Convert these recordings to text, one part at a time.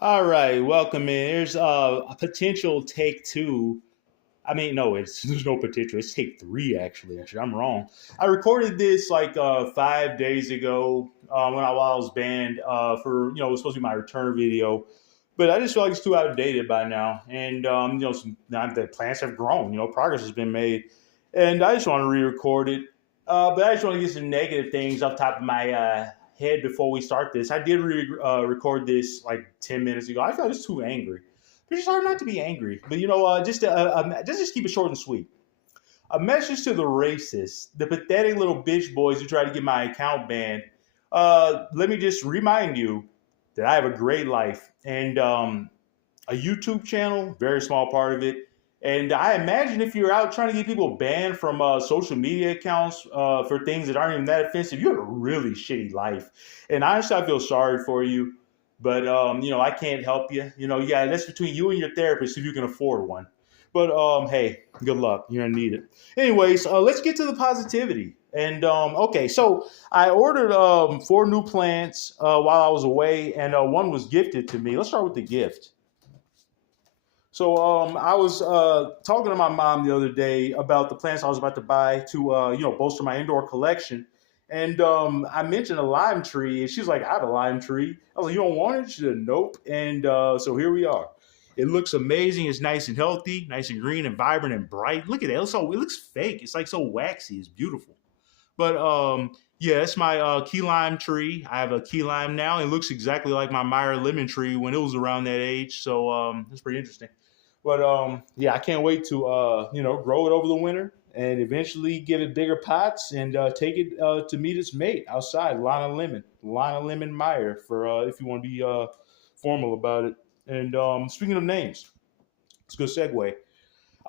All right, welcome in. Here's a potential take two. I mean, no, it's there's no potential. It's take three actually. Actually, I'm wrong. I recorded this like 5 days ago while I was banned for it was supposed to be my return video, but I just feel like it's too outdated by now. And now the plants have grown. Progress has been made, and I just want to re-record it. But I just want to get some negative things off top of my head before we start this. I did record this like 10 minutes ago. I felt it's too angry. It's just hard not to be angry. But just keep it short and sweet. A message to the racists, the pathetic little bitch boys who try to get my account banned. Let me just remind you that I have a great life and a YouTube channel, very small part of it. And I imagine if you're out trying to get people banned from social media accounts for things that aren't even that offensive, you have a really shitty life. And honestly, I feel sorry for you. But I can't help you. Yeah, that's between you and your therapist if you can afford one. But hey, good luck. You're gonna need it. Anyways, let's get to the positivity. And okay, so I ordered four new plants while I was away, and one was gifted to me. Let's start with the gift. So I was talking to my mom the other day about the plants I was about to buy to bolster my indoor collection, and I mentioned a lime tree, and she's like, "I have a lime tree." I was like, "You don't want it?" She said, "Nope." And so here we are. It looks amazing. It's nice and healthy, nice and green and vibrant and bright. Look at it. It looks fake. It's like so waxy. It's beautiful. But yeah, it's my key lime tree. I have a key lime now. It looks exactly like my Meyer lemon tree when it was around that age. So it's pretty interesting. But yeah, I can't wait to grow it over the winter and eventually give it bigger pots and take it to meet its mate outside. Lana Lemon Meyer for if you want to be formal about it. And speaking of names, it's a good segue.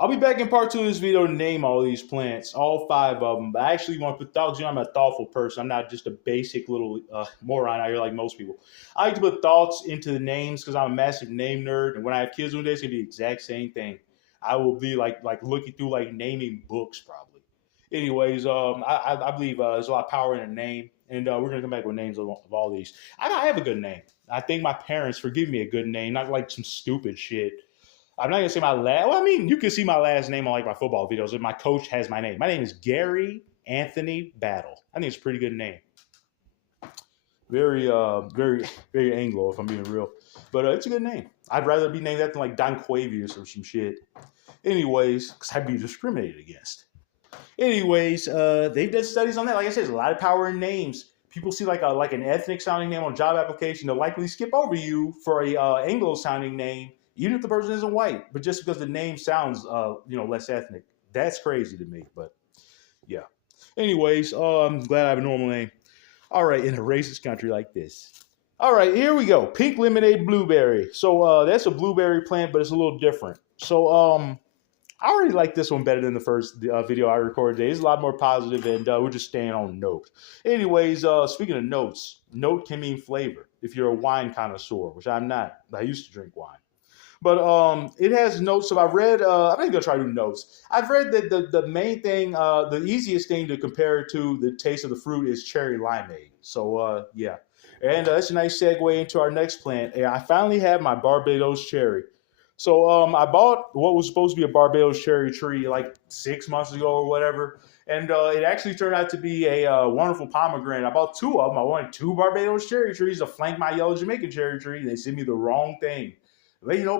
I'll be back in part two of this video to name all these plants, all five of them. But I actually want to put thoughts. I'm a thoughtful person. I'm not just a basic little moron out here like most people. I like to put thoughts into the names because I'm a massive name nerd. And when I have kids one day, it's gonna be the exact same thing. I will be like looking through like naming books probably. Anyways, I believe there's a lot of power in a name, and we're gonna come back with names of all these. I have a good name. I thank my parents for giving me a good name, not like some stupid shit. I'm not gonna say my last. Well, I mean, you can see my last name on like my football videos. And my coach has my name. My name is Gary Anthony Battle. I think it's a pretty good name. Very, very Anglo, if I'm being real. But it's a good name. I'd rather be named that than like Don Quavius or some shit. Anyways, because I'd be discriminated against. Anyways, they've done studies on that. Like I said, there's a lot of power in names. People see like an ethnic sounding name on a job application, they'll likely skip over you for a Anglo sounding name, even if the person isn't white. But just because the name sounds less ethnic, that's crazy to me. But yeah. Anyways, I'm glad I have a normal name. All right, in a racist country like this. All right, here we go. Pink lemonade blueberry. So that's a blueberry plant, but it's a little different. So I already like this one better than the first video I recorded today. It's a lot more positive, and we're just staying on note. Anyways, speaking of notes, note can mean flavor if you're a wine connoisseur, which I'm not. I used to drink wine. But it has notes. So I've read. I'm not gonna try to do notes. I've read that the main thing, the easiest thing to compare it to the taste of the fruit is cherry limeade. So yeah, and that's a nice segue into our next plant. And I finally have my Barbados cherry. So I bought what was supposed to be a Barbados cherry tree like 6 months ago or whatever, and it actually turned out to be a wonderful pomegranate. I bought two of them. I wanted two Barbados cherry trees to flank my yellow Jamaican cherry tree. They sent me the wrong thing.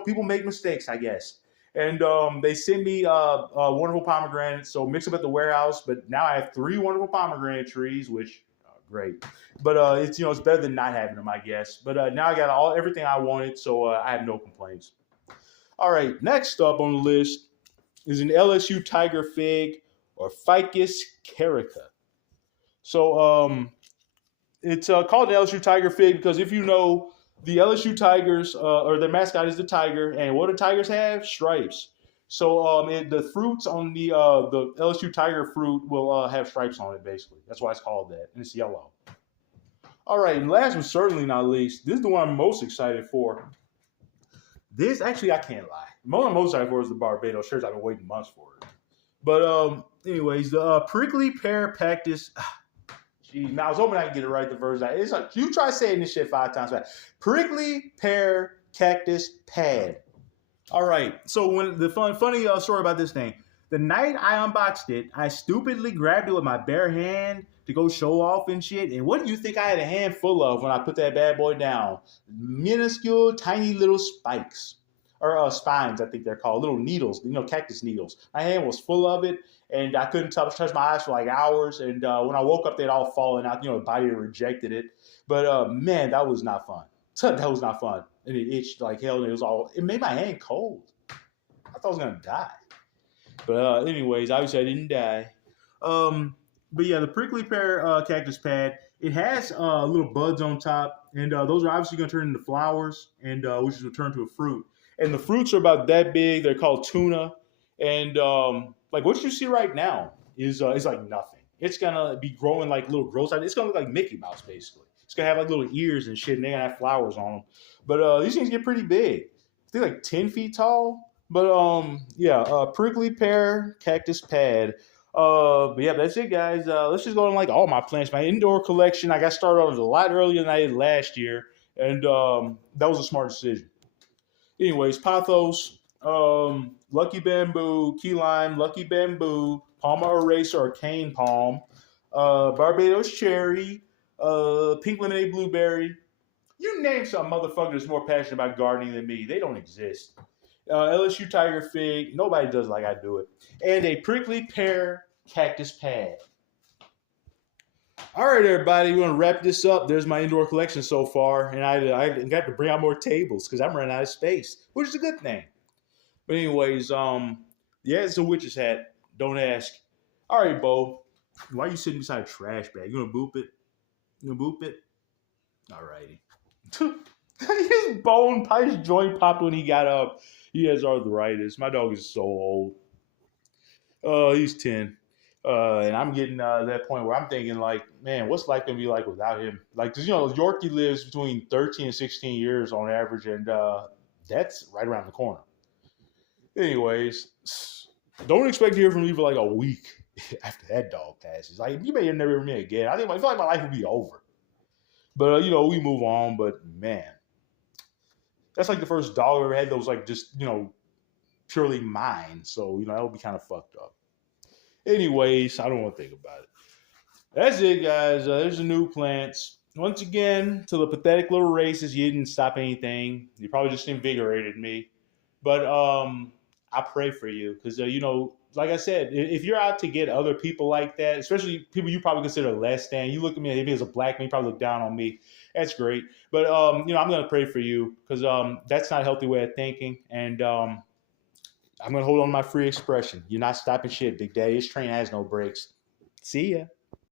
People make mistakes, I guess. And they sent me a wonderful pomegranate. So mix them at the warehouse. But now I have three wonderful pomegranate trees, which great. But it's better than not having them, I guess. But now I got everything I wanted, so I have no complaints. All right, next up on the list is an LSU tiger fig or Ficus carica. So it's called the LSU tiger fig because if you know the LSU Tigers, or their mascot is the tiger, and what do tigers have? Stripes. So the fruits on the LSU tiger fruit will have stripes on it. Basically, that's why it's called that, and it's yellow. All right, and last but certainly not least, this is the one I'm most excited for. This actually, I can't lie. The one I'm most excited for is the Barbados shirts. I've been waiting months for it. But anyways, the prickly pear cactus. Geez, now I was hoping I could get it right the first time. It's like you try saying this shit 5 times fast. Prickly pear cactus pad. All right. So when the funny story about this thing, the night I unboxed it, I stupidly grabbed it with my bare hand to go show off and shit. And what do you think I had a handful of when I put that bad boy down? Minuscule, tiny little spikes. Or spines, I think they're called, little needles, cactus needles. My hand was full of it, and I couldn't touch my eyes for like hours. And when I woke up, they'd all fallen out. The body had rejected it. But man, that was not fun. That was not fun, and it itched like hell. And it made my hand cold. I thought I was gonna die. But anyways, obviously I didn't die. But yeah, the prickly pear cactus pad. It has little buds on top, and those are obviously going to turn into flowers, and which is going to turn to a fruit. And the fruits are about that big. They're called tuna, and like what you see right now is like nothing. It's gonna be growing like little growths. It's gonna look like Mickey Mouse basically. It's gonna have like little ears and shit, and they're gonna have flowers on them. But these things get pretty big. They're like 10 feet tall. But yeah, prickly pear cactus pad. But yeah, that's it, guys. Let's just go on like all my plants. My indoor collection, I got started on it a lot earlier than I did last year, and that was a smart decision. Anyways, pothos, lucky bamboo, key lime, lucky bamboo, palma eraser or cane palm, Barbados cherry, pink lemonade blueberry. You name some motherfucker that's more passionate about gardening than me. They don't exist. LSU tiger fig. Nobody does it like I do it. And a prickly pear cactus pad. All right, everybody, we're going to wrap this up. There's my indoor collection so far. And I got to bring out more tables because I'm running out of space, which is a good thing. But anyways, yeah, it's a witch's hat. Don't ask. All right, Bo. Why are you sitting beside a trash bag? You going to boop it? You going to boop it? All righty. His bone, his joint popped when he got up. He has arthritis. My dog is so old. He's 10. And I'm getting to that point where I'm thinking, like, man, what's life going to be like without him? Like, because, Yorkie lives between 13 and 16 years on average, and that's right around the corner. Anyways, don't expect to hear from me for like a week after that dog passes. Like, you may never hear me again. I feel like my life will be over. But, we move on. But, man, that's like the first dog I ever had that was like just, purely mine. So, that would be kind of fucked up. Anyways, I don't want to think about it. That's it, guys. There's the new plants. Once again, to the pathetic little races, you didn't stop anything. You probably just invigorated me. But I pray for you because, like I said, if you're out to get other people like that, especially people you probably consider less than, you look at me, if as a black man, you probably look down on me. That's great. But, I'm going to pray for you because that's not a healthy way of thinking. And I'm going to hold on to my free expression. You're not stopping shit, Big Daddy. This train has no brakes. See ya.